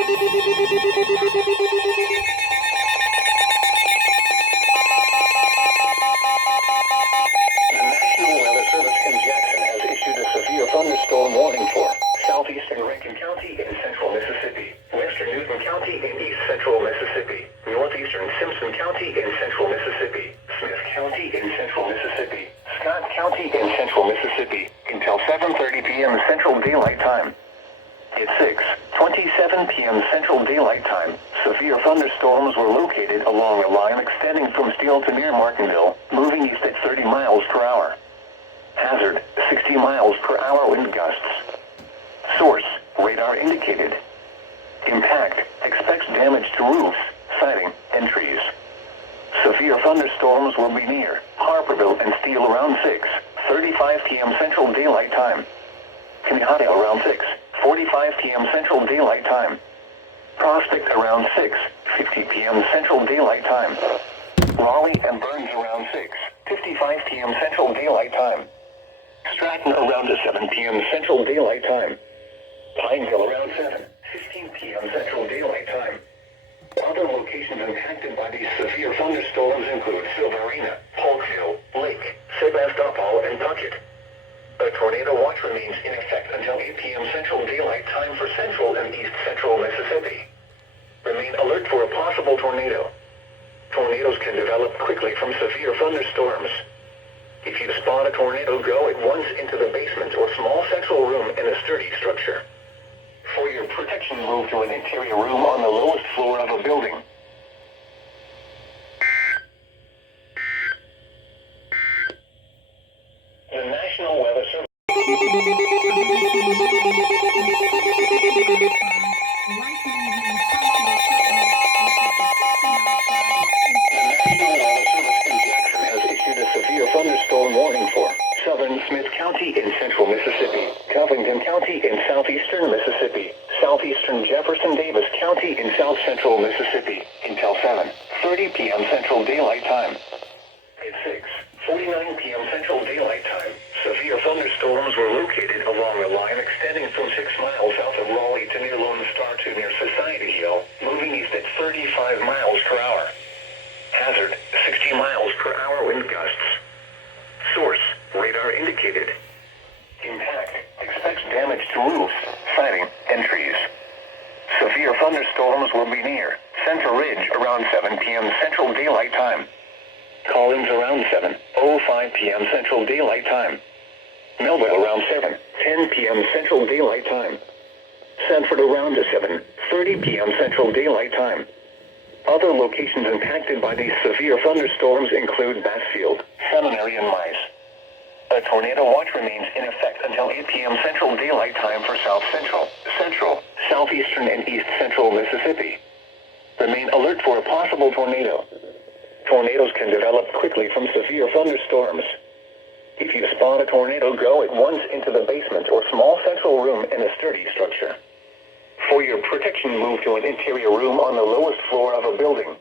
National Weather Service in Jackson has issued a severe thunderstorm warning for southeastern Rankin County in central Mississippi, western Newton County in east central Mississippi, northeastern Simpson County in central Mississippi, Smith County in central Mississippi, Scott County in central Mississippi, until 7:30 p.m. Central Daylight Time. At 6:27 p.m. Central Daylight Time, severe thunderstorms were located along a line extending from Steele to near Martinville, moving east at 30 miles per hour. Hazard, 60 miles per hour wind gusts. Source, radar indicated. Impact, expects damage to roofs, siding, and trees. Severe thunderstorms will be near Harperville and Steele around 6:35 p.m. Central Daylight Time. Kanehata around 6:45 p.m. Central Daylight Time. Prospect around 6:50 p.m. Central Daylight Time. Raleigh and Burns around 6:55 p.m. Central Daylight Time. Stratton around 7 p.m. Central Daylight Time. Pineville around 7:15 p.m. Central Daylight Time. Other locations impacted by these severe thunderstorms include Silverina, Polkville, Lake, Sebastopol, and Puckett. A tornado watch remains in effect until 8 p.m. Central Daylight Time for central and east central Mississippi. Remain alert for a possible tornado. Tornadoes can develop quickly from severe thunderstorms. If you spot a tornado, go at once into the basement or small central room in a sturdy structure. For your protection, move to an interior room on the lowest floor of a building. The National Weather Service. Thunderstorm warning for southern Smith County in central Mississippi, Covington County in southeastern Mississippi, southeastern Jefferson Davis County in south central Mississippi, until 7:30 p.m. Central Daylight Time. At 6:49 p.m. Central Daylight Time, severe thunderstorms were located along a line extending from 6 miles south of Raleigh to near Lone Star to near Society Hill, moving east at 35 miles per hour. Hazard, 60 miles per hour wind gusts. Source, radar indicated. Impact, expects damage to roofs, siding, and trees. Severe thunderstorms will be near Center Ridge around 7 p.m. Central Daylight Time. Collins around 7:05 p.m. Central Daylight Time. Melville around 7:10 p.m. Central Daylight Time. Sanford around 7:30 p.m. Central Daylight Time. Other locations impacted by these severe thunderstorms include Bassfield, Seminary, and Mice. A tornado watch remains in effect until 8 p.m. Central Daylight Time for South Central, Central, Southeastern, and East Central Mississippi. Remain alert for a possible tornado. Tornadoes can develop quickly from severe thunderstorms. If you spot a tornado, go at once into the basement or small central room in a sturdy structure. For your protection, move to an interior room on the lowest floor of a building.